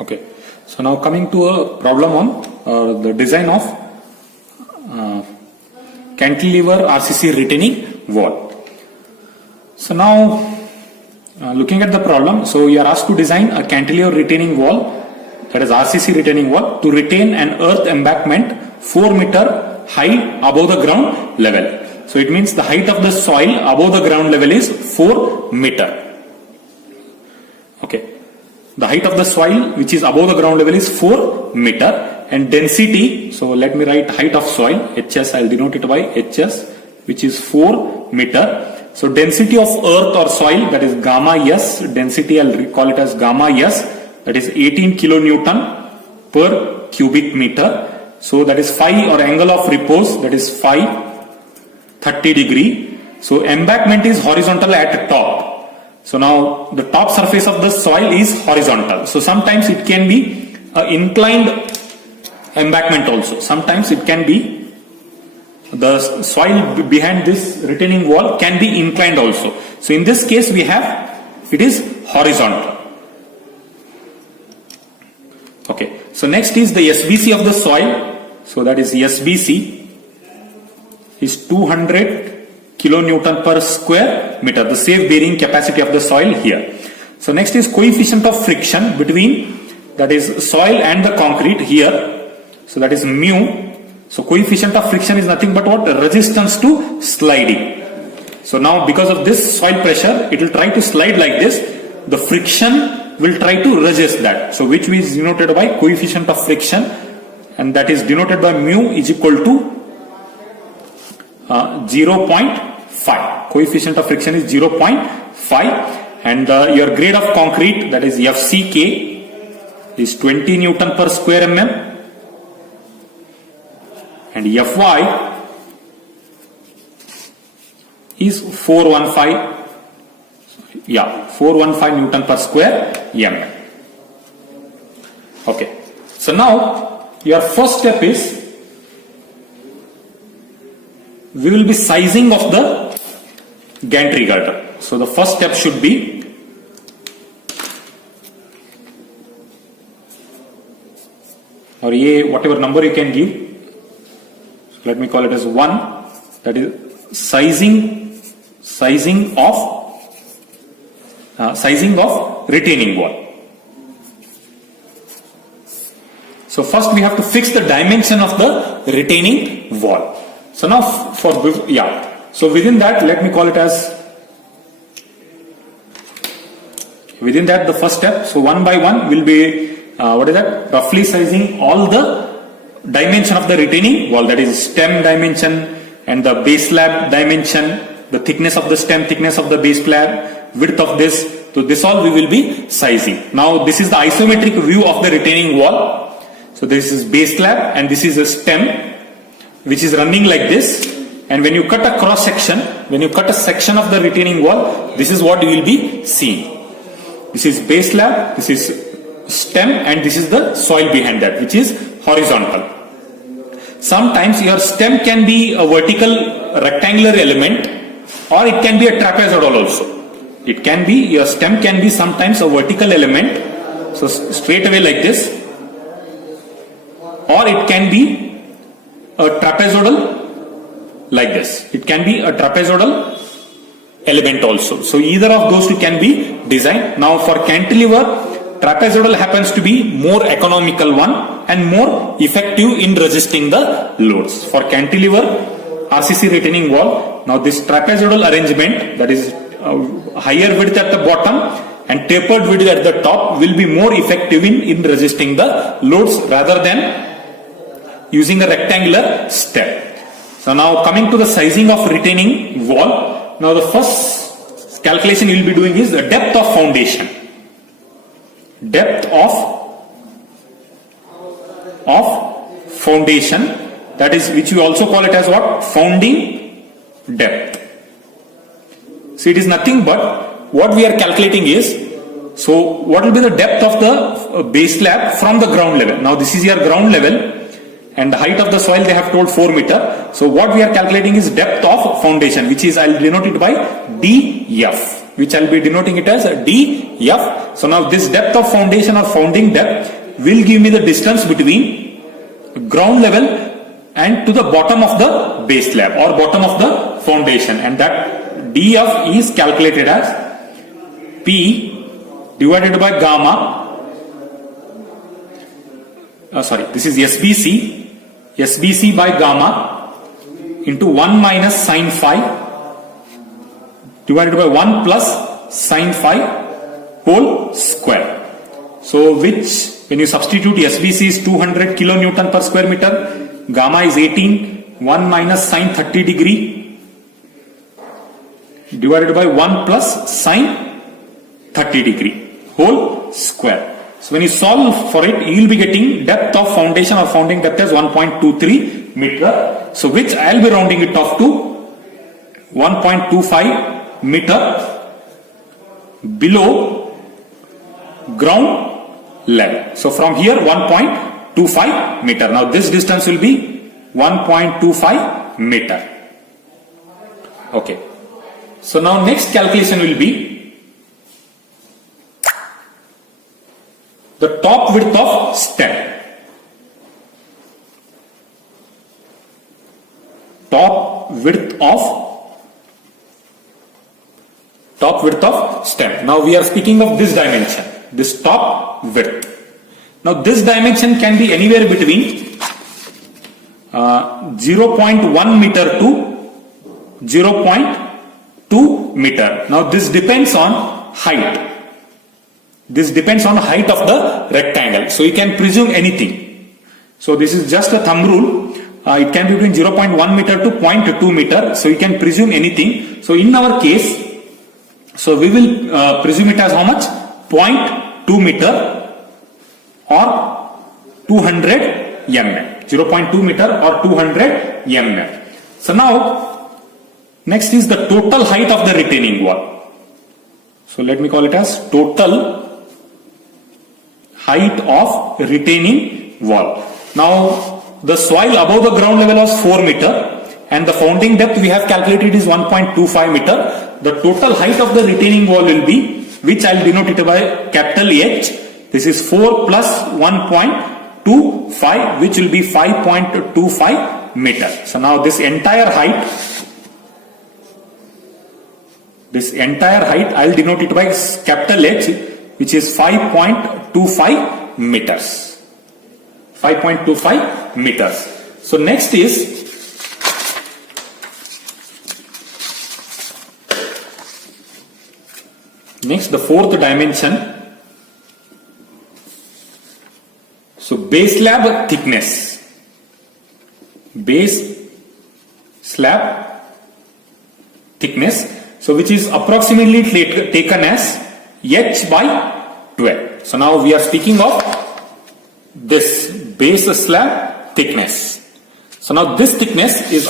Okay, so now coming to a problem on the design of cantilever RCC retaining wall. So now looking at the problem, so you are asked to design a cantilever retaining wall, that is RCC retaining wall, to retain an earth embankment 4 meter high above the ground level. So it means the height of the soil above the ground level is 4 meter. Okay, the height of the soil which is above the ground level is 4 meter, and density, so let me write height of soil, HS, I will denote it by HS, which is 4 meter. So density of earth or soil, that is gamma S, density I will call it as gamma S, that is 18 kilonewton per cubic meter. So that is phi, or angle of repose, that is phi 30 degree. So embankment is horizontal at top. So now the top surface of the soil is horizontal. So sometimes it can be inclined embankment also. Sometimes it can be the soil behind this retaining wall can be inclined also. So in this case we have, it is horizontal. Okay. So next is the SBC of the soil. So that is SBC is 200 kilonewton per square meter, the safe bearing capacity of the soil here. So next is coefficient of friction between, that is soil and the concrete here. So that is mu. So coefficient of friction is nothing but what? Resistance to sliding. So now because of this soil pressure, it will try to slide like this. The friction will try to resist that. So which is denoted by coefficient of friction, and that is denoted by mu is equal to 0.5. Coefficient of friction is 0.5, and your grade of concrete, that is FCK, is 20 Newton per square mm, and Fy is 415 Newton per square mm. Okay, so now your first step is, we will be sizing of the gantry girder. So the first step should be, or whatever number you can give, let me call it as 1, that is sizing of retaining wall. So first we have to fix the dimension of the retaining wall. So now so within that, let me call it as, within that the first step, so one by one will be roughly sizing all the dimension of the retaining wall, that is stem dimension and the base slab dimension, the thickness of the stem, thickness of the base slab, width of this. So this all we will be sizing. Now this is the isometric view of the retaining wall. So this is base slab and this is a stem which is running like this, and when you cut a cross section, when you cut a section of the retaining wall, this is what you will be seeing. This is base slab, this is stem, and this is the soil behind that, which is horizontal. Sometimes your stem can be a vertical rectangular element, or it can be a trapezoidal also. It can be, your stem can be sometimes a vertical element, so straight away like this, or it can be a trapezoidal like this. It can be a trapezoidal element also. So either of those two can be designed. Now for cantilever, trapezoidal happens to be more economical one and more effective in resisting the loads. For cantilever RCC retaining wall, now this trapezoidal arrangement, that is higher width at the bottom and tapered width at the top, will be more effective in resisting the loads rather than using a rectangular stem. So now coming to the sizing of retaining wall, now the first calculation you will be doing is the depth of foundation. Depth of foundation, that is, which we also call it as what? Founding depth. So it is nothing but what we are calculating is, so what will be the depth of the base slab from the ground level. Now this is your ground level, and the height of the soil they have told 4 meter. So what we are calculating is depth of foundation, which is, I will denote it by DF, which I'll be denoting it as DF. So now this depth of foundation or founding depth will give me the distance between ground level and to the bottom of the base slab or bottom of the foundation, and that DF is calculated as P divided by gamma. This is SBC by gamma into 1 minus sine phi divided by 1 plus sine phi whole square. So which, when you substitute, SBC is 200 kilonewton per square meter, gamma is 18, 1 minus sine 30 degree divided by 1 plus sine 30 degree whole square. So when you solve for it, you will be getting depth of foundation or founding depth as 1.23 meter. So which I will be rounding it off to 1.25 meter below ground level. So from here 1.25 meter. Now this distance will be 1.25 meter. Okay. So now next calculation will be the top width of stem. Top width of stem. Now we are speaking of this dimension, this top width. Now this dimension can be anywhere between 0.1 meter to 0.2 meter. Now this depends on height. This depends on height of the rectangle. So you can presume anything. So this is just a thumb rule. It can be between 0.1 meter to 0.2 meter. So you can presume anything. So in our case, so we will presume it as how much? 0.2 meter or 200 mm. 0.2 meter or 200 mm. So now, next is the total height of the retaining wall. So let me call it as total height of retaining wall. Now the soil above the ground level was 4 meter and the founding depth we have calculated is 1.25 meter. The total height of the retaining wall will be, which I will denote it by capital H. This is 4 plus 1.25, which will be 5.25 meter. So now this entire height I will denote it by capital H, which is 5.25 meters. 5.25 meters. So next is the fourth dimension. So base slab thickness. Base slab thickness. So which is approximately taken as H by 12. So now we are speaking of this base slab thickness. So now this thickness is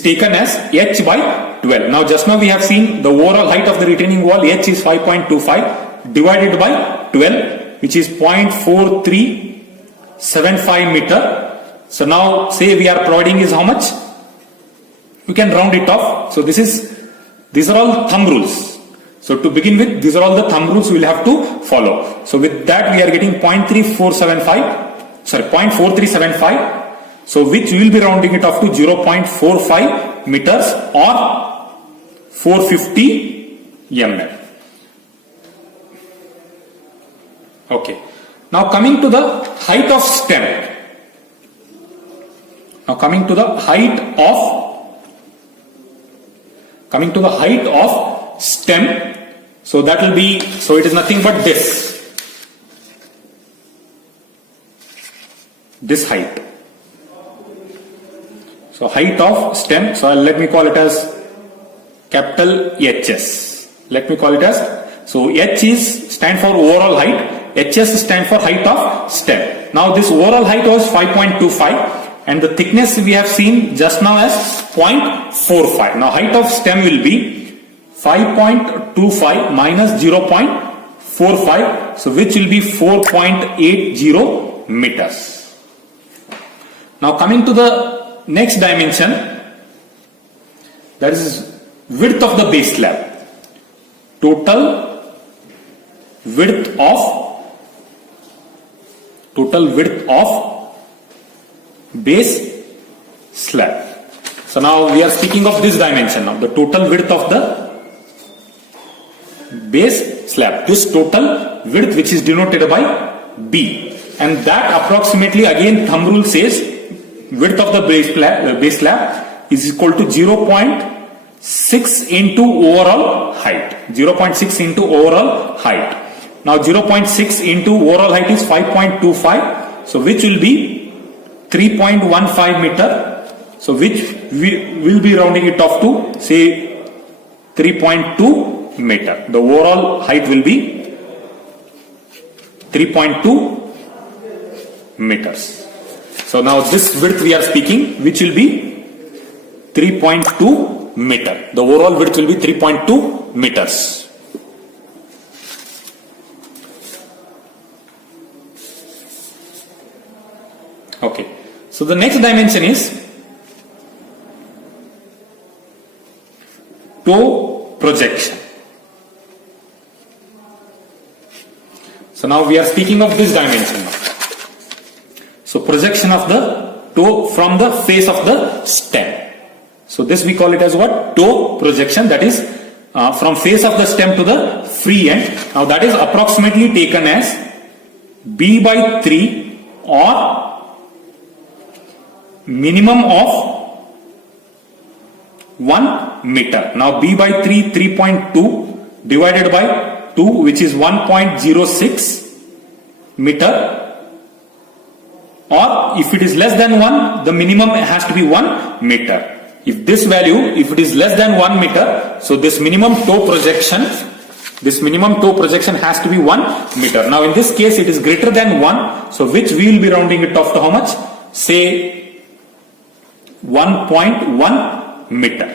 taken as H by 12. Now just now we have seen the overall height of the retaining wall, H is 5.25 divided by 12, which is 0.4375 meter. So now say we are providing is how much? We can round it off. So these are all thumb rules. So to begin with, these are all the thumb rules we will have to follow. So with that we are getting 0.4375. So which we will be rounding it off to 0.45 meters or 450 mm. Okay. Now coming to the height of stem. So that will be, so it is nothing but this height. So height of stem, so let me call it as capital HS. Let me call it as, so H is stand for overall height, HS stand for height of stem. Now this overall height was 5.25 and the thickness we have seen just now as 0.45. Now height of stem will be 5.25 minus 0.45, so which will be 4.80 meters. Now coming to the next dimension, that is width of the base slab. total width of base slab. So now we are speaking of this dimension now, the total width of the base slab, this total width which is denoted by B, and that approximately, again thumb rule says, width of the base slab is equal to 0.6 into overall height. 0.6 into overall height. Now 0.6 into overall height is 5.25, so which will be 3.15 meter. So which we will be rounding it off to say 3.2 meter. The overall height will be 3.2 meters. So now this width we are speaking, which will be 3.2 meter. The overall width will be 3.2 meters. Okay. So the next dimension is toe projection. So now we are speaking of this dimension now. So projection of the toe from the face of the stem. So this we call it as what? Toe projection, that is from face of the stem to the free end. Now that is approximately taken as B by 3 or minimum of 1 meter. Now B by 3, 3.2 divided by 2, which is 1.06 meter, or if it is less than 1, the minimum has to be 1 meter. If this value, if it is less than 1 meter, so this minimum toe projection has to be 1 meter. Now in this case it is greater than 1, so which we will be rounding it off to how much? Say 1.1 meter.